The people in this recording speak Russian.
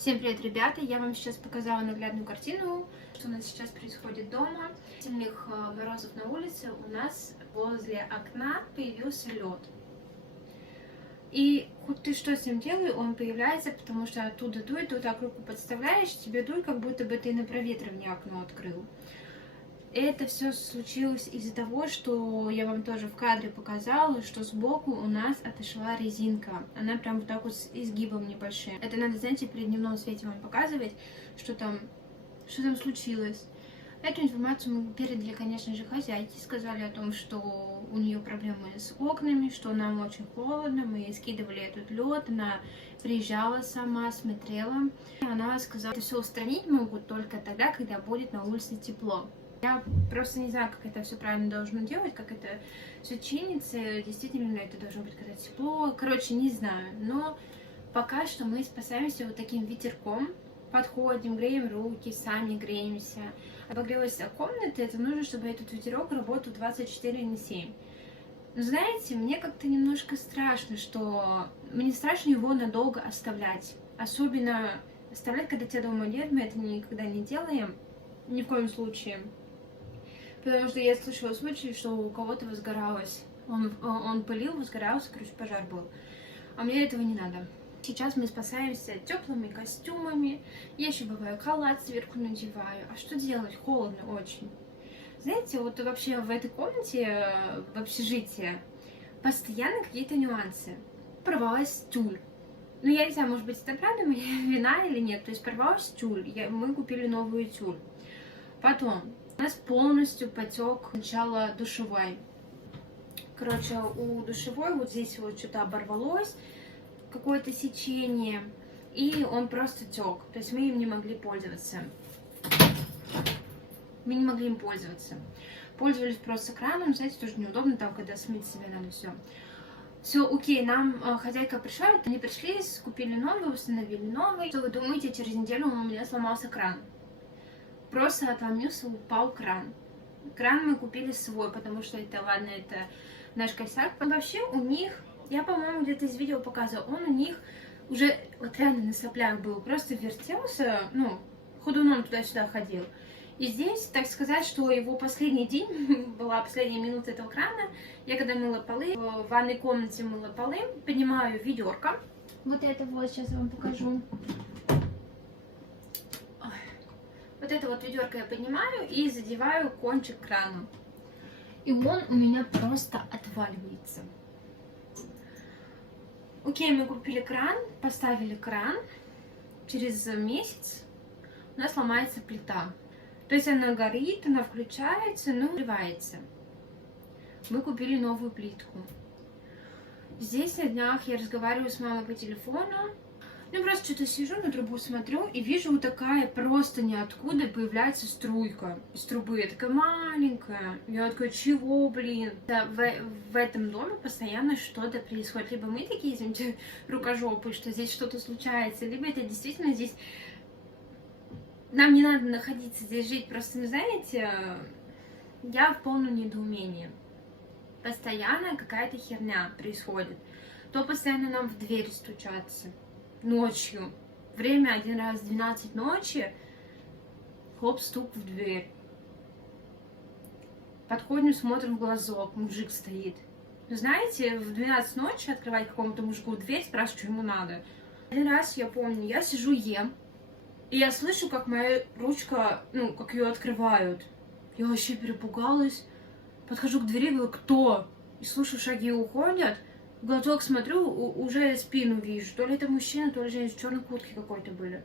Всем привет, ребята! Я вам сейчас показала наглядную картину, что у нас сейчас происходит дома. Сильных морозов на улице у нас возле окна появился лед. И хоть ты что с ним делай, он появляется, потому что оттуда дует, ты вот так руку подставляешь, тебе дует, как будто бы ты на проветривание окно открыл. Это все случилось из-за того, что я вам тоже в кадре показала, что сбоку у нас отошла резинка. Она прям вот так вот с изгибом небольшим. Это надо, знаете, при дневном свете вам показывать, что там случилось. Эту информацию мы передали, конечно же, хозяйке. Сказали о том, что у нее проблемы с окнами, что нам очень холодно. Мы ей скидывали этот лед, она приезжала сама, смотрела. Она сказала, что все устранить могут только тогда, когда будет на улице тепло. Я просто не знаю, как это все правильно должно делать, как это все чинится, действительно это должно быть когда тепло, короче, не знаю, но пока что мы спасаемся вот таким ветерком, подходим, греем руки, сами греемся. Обогрелась комната, это нужно, чтобы этот ветерок работал 24/7. Но знаете, мне как-то немножко страшно, мне страшно его надолго оставлять, особенно оставлять, когда тебя дома нет, мы это никогда не делаем, ни в коем случае. Потому что я слышала случаи, что у кого-то возгоралось. Он пылил, возгорался, короче, пожар был. А мне этого не надо. Сейчас мы спасаемся теплыми костюмами. Я еще бываю халат сверху надеваю. А что делать? Холодно очень. Знаете, вот вообще в этой комнате, в общежитии, постоянно какие-то нюансы. Порвалась тюль. Ну, я не знаю, может быть, это правда моя вина или нет. То есть порвалась тюль. Мы купили новую тюль. Потом у нас полностью потек сначала душевой. Короче, у душевой вот здесь вот что-то оборвалось, какое-то сечение, и он просто тек. То есть мы им не могли пользоваться. Мы не могли им пользоваться. Пользовались просто краном, знаете, тоже неудобно, там, когда смыть себе надо все. Все, окей, нам хозяйка пришла, они пришли, купили новый, установили новый. Что вы думаете, через неделю у меня сломался кран. Просто отломился, упал кран. Кран мы купили свой, потому что это, ладно, это наш косяк. Вообще у них, я, по-моему, где-то из видео показывала, он у них уже вот реально на соплях был, просто вертелся, ну, ходуном туда-сюда ходил. И здесь, так сказать, что его последний день, была последняя минута этого крана, я когда мыла полы, в ванной комнате мыла полы, поднимаю ведерко. Вот это вот, сейчас я вам покажу. Вот это вот ведерко я поднимаю и задеваю кончик крана. И он у меня просто отваливается. Окей, мы купили кран, поставили кран. Через месяц у нас ломается плита. То есть она горит, она включается, но нагревается. Мы купили новую плитку. Здесь на днях я разговариваю с мамой по телефону. Ну, просто что-то сижу, на трубу смотрю и вижу вот такая просто ниоткуда появляется струйка из трубы. Я такая маленькая. Я такая, чего, блин? Да, в этом доме постоянно что-то происходит. Либо мы такие, извините, рукожопы, что здесь что-то случается, либо это действительно здесь... Нам не надо находиться здесь, жить. Просто, ну, знаете, я в полном недоумении. Постоянно какая-то херня происходит. То постоянно нам в дверь стучатся. Ночью. Время один раз 12 ночи. Хлоп, стук в дверь. Подходим, смотрим в глазок. Мужик стоит. Знаете, в 12 ночи открывать какому-то мужику дверь, спрашивать, что ему надо. Один раз я помню, я сижу, ем. И я слышу, как моя ручка, ну, как ее открывают. Я вообще перепугалась. Подхожу к двери, говорю, кто? И слышу, шаги уходят. В глазок смотрю, уже спину вижу. То ли это мужчина, то ли женщина, в черной куртке какой-то были.